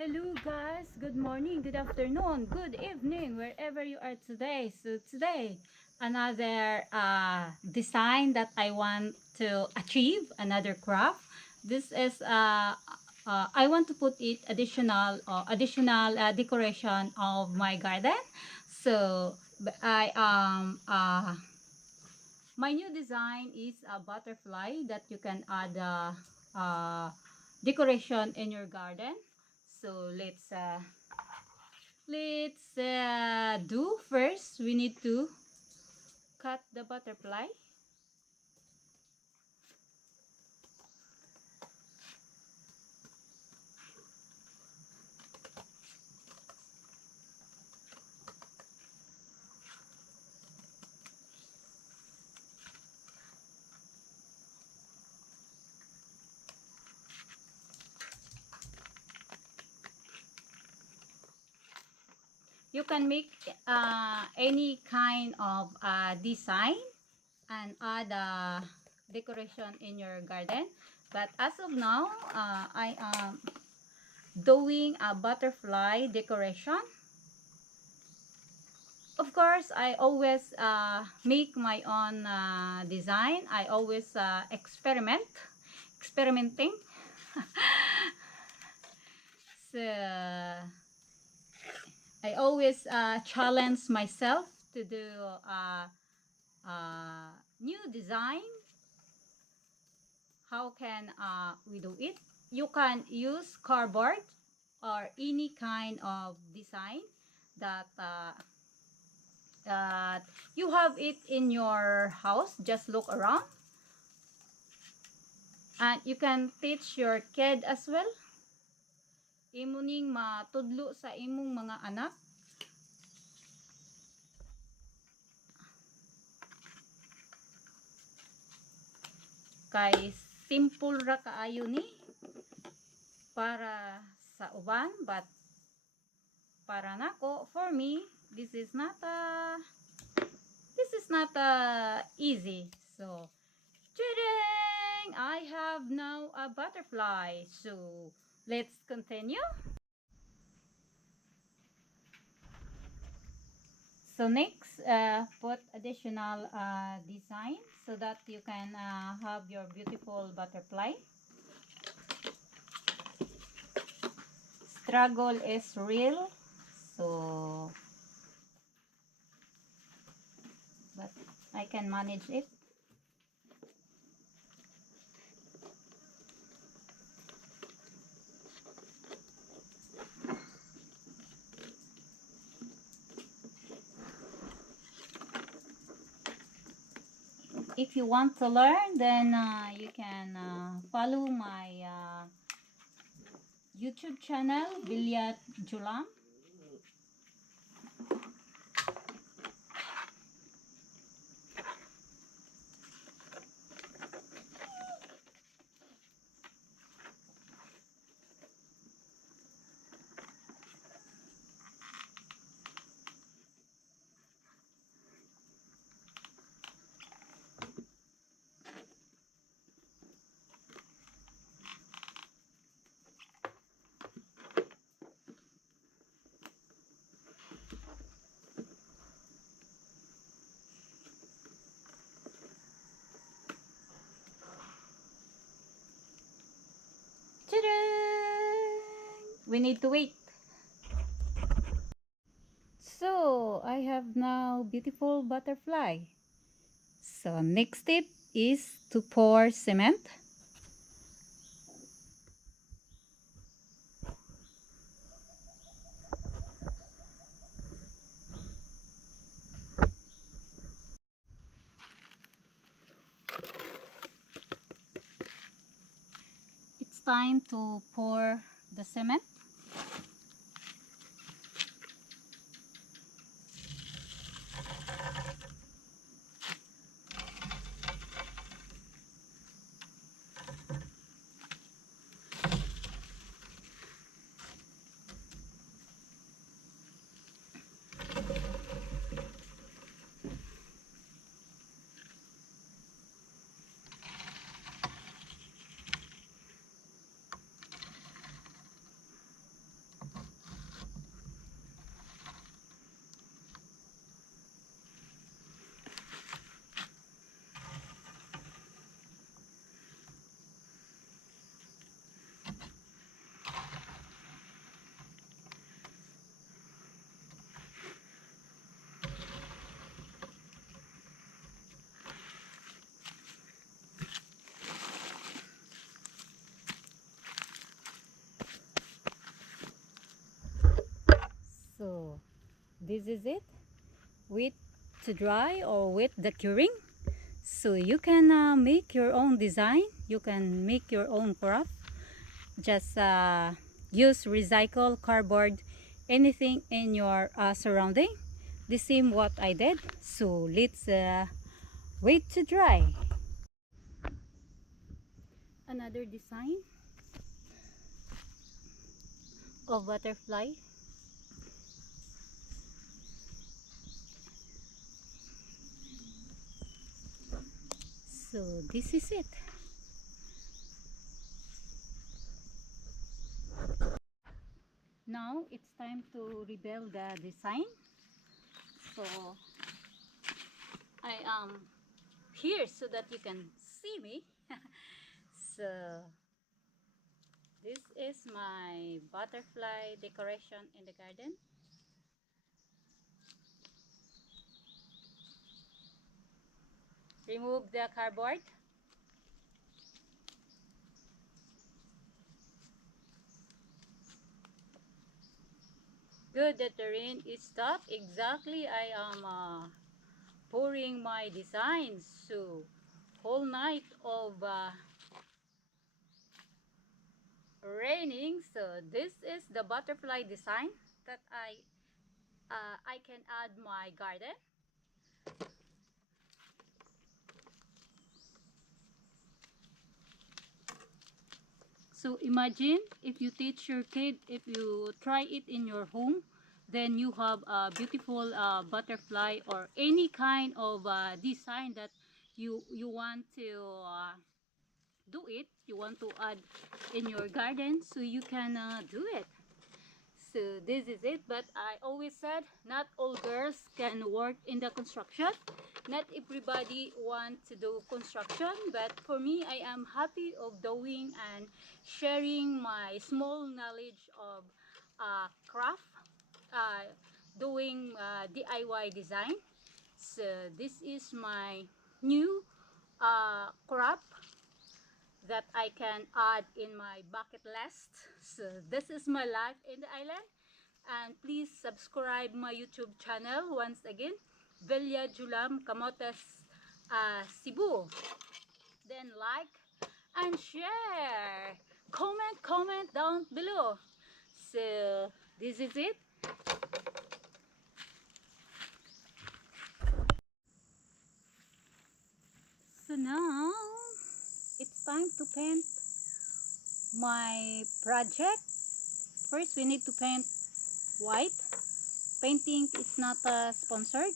Hello guys, good morning, good afternoon, good evening, wherever you are today. So today, another design that I want to achieve, another craft. This is I want to put it additional decoration of my garden. So I my new design is a butterfly that you can add decoration in your garden. So let's do first. We need to cut the butterfly. You can make any kind of design and add decoration in your garden. But as of now, I am doing a butterfly decoration. Of course, I always make my own design. I always experimenting. So I always challenge myself to do new design. How can we do it? You can use cardboard or any kind of design that you have it in your house. Just look around, and you can teach your kid as well. Imo ning matudlo sa imong mga anak. Kay simple ra kaayo ni para sa uban, but para nako, for me, this is not easy. So Chireng! I have now a butterfly. So let's continue. So next, put additional design so that you can have your beautiful butterfly. Struggle is real, so but I can manage it. If you want to learn, then you can follow my YouTube channel, Bilyat Julam. We need to wait. So I have now beautiful butterfly. So next step is to pour cement. It's time to pour the cement. So this is it. Wait to dry or wait the curing. So you can make your own design. You can make your own craft. Just use recycle cardboard, anything in your surrounding. The same what I did. So let's wait to dry. Another design of butterfly. So this is it. Now it's time to reveal the design. So I am here so that you can see me. So this is my butterfly decoration in the garden. Remove the cardboard. Good that the rain is stopped. Exactly, I am pouring my designs. So whole night of raining. So this is the butterfly design that I can add my garden. So imagine if you teach your kid, if you try it in your home, then you have a beautiful butterfly or any kind of design that you want to do it, you want to add in your garden, so you can do it. So this is it. But I always said not all girls can work in the construction. Not everybody wants to do construction, but for me, I am happy of doing and sharing my small knowledge of craft, doing DIY design. So this is my new craft that I can add in my bucket list. So this is my life in the island. And please subscribe my YouTube channel once again, Villa Julam Camotes Cebu. Then like and share. Comment down below. So this is it. So now it's time to paint my project. First we need to paint white. Painting is not sponsored.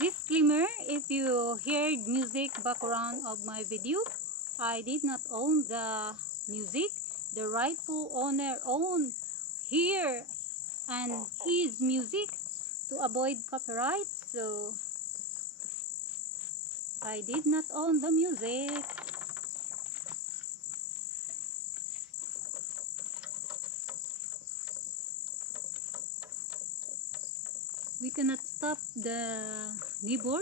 Disclaimer, if you heard music background of my video, I did not own the music. The rightful owner owned here and his music to avoid copyright, so I did not own the music. We cannot stop the neighbor.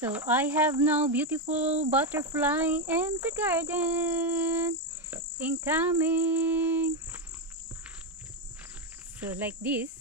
So I have now beautiful butterfly in the garden. Incoming. So like this.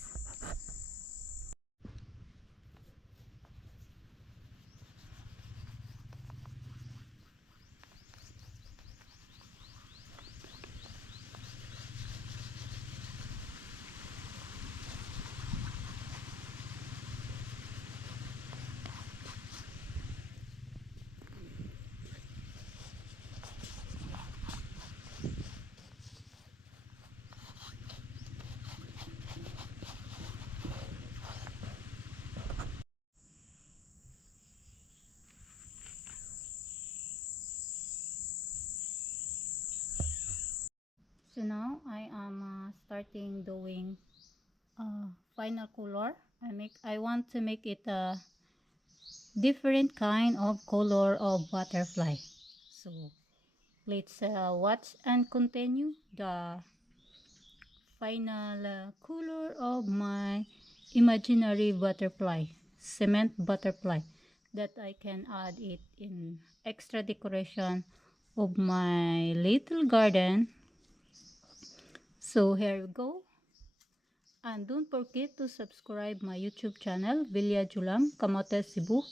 So now I am starting doing final color. I want to make it different kind of color of butterfly. So let's watch and continue the final color of my imaginary butterfly, cement butterfly, that I can add it in extra decoration of my little garden. So here we go. And don't forget to subscribe my YouTube channel, Vilya Julam, Kamote Cebu.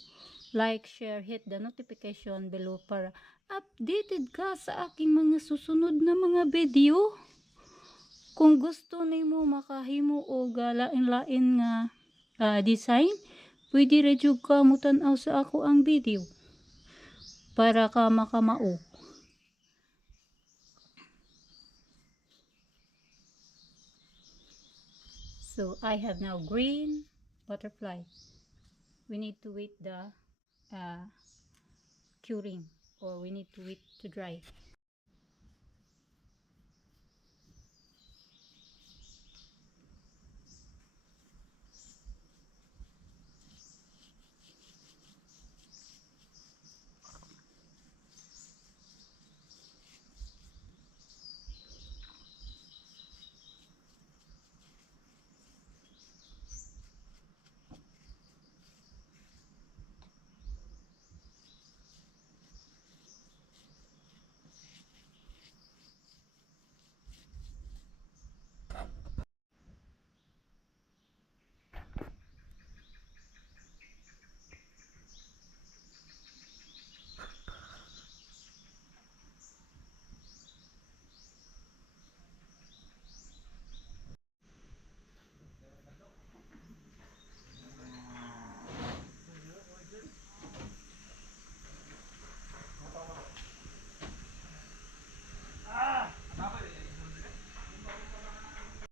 Like, share, hit the notification below para updated ka sa aking mga susunod na mga video. Kung gusto nimo makahimo og lain-lain nga design, pwede ra jud ka mutan-aw sa ako ang video para ka makamao. So I have now green butterfly. We need to wait the curing, or we need to wait to dry.